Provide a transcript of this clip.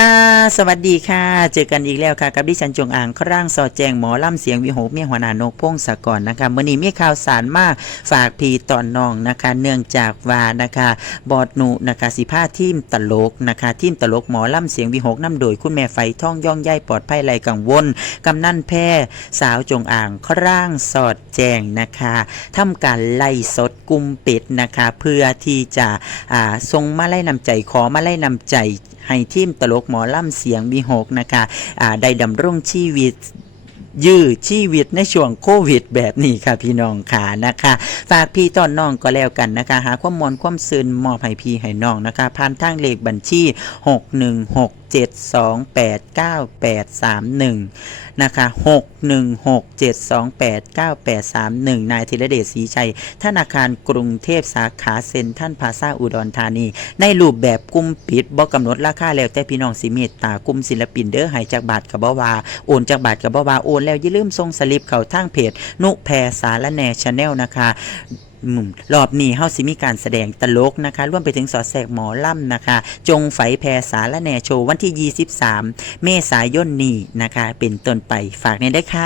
ค่ะ สวัสดีค่ะ เจอกันอีกแล้วค่ะ กับดิฉันจงอ่างคร่างสอดแจงหมอล่ำเสียงวิหกเมียหัวหน้านกพงศกรนะคะมื่อนี้มีข่าวสารมาฝากพีตอนน้องนะคะ เนื่องจากว่านะคะ บอดหนูนะคะสิผ้าทีมตลกนะคะทีมตลกหมอล่ำเสียงวิหกน้ำโดยคุณแม่ไฟท่องย่องใยปลอดภัยไรกังวลกำนันแพ่สาวจงอ่างคร่างสอดแจงนะคะทำการไล่สดกุมเป็ดนะคะ เพื่อที่จะอ่าทรงมาไล่นำใจขอมาไล่นำใจ ให้ทีมตลกหมอล่ำเสียงวีหกนะคะอ่าได้ดำรงชีวิตยื้อชีวิตในช่วงโควิดแบบนี้ค่ะพี่น้องค่ะนะคะ ฝากพี่ต้อนน้องก็แล้วกันนะคะ หาความมวลความซึนมอบให้พี่ให้น้องนะคะผ่านทางเลขบัญชี 61672898831นะคะ6 1 6 7 2 8 9 8 3 1นายธีรเดชศรีชัย ธนาคารกรุงเทพสาขาเซ็นทรัลพาซาอุดรธานี ในรูปแบบกลุ่มปิดบอกกำหนดราคาแล้วแต่พี่น้องสิเมตตากลุ่มศิลปินเด้อหายจากบาทกับบาวาโอนจากบาทกับบาวาโอนแล้วอย่าลืมส่งสลิปเข้าทางเพจนุแพรสารแหนชาแนลนะคะ รอบนี้เฮาสิมีการแสดงตลกนะคะ ร่วมไปถึงสอดแสกหมอล่ำนะคะ จงไฝแพรสารแหนโชว์วันที่ 23 เมษายนนี้นะคะ เป็นต้นไปฝากในได้ค่ะ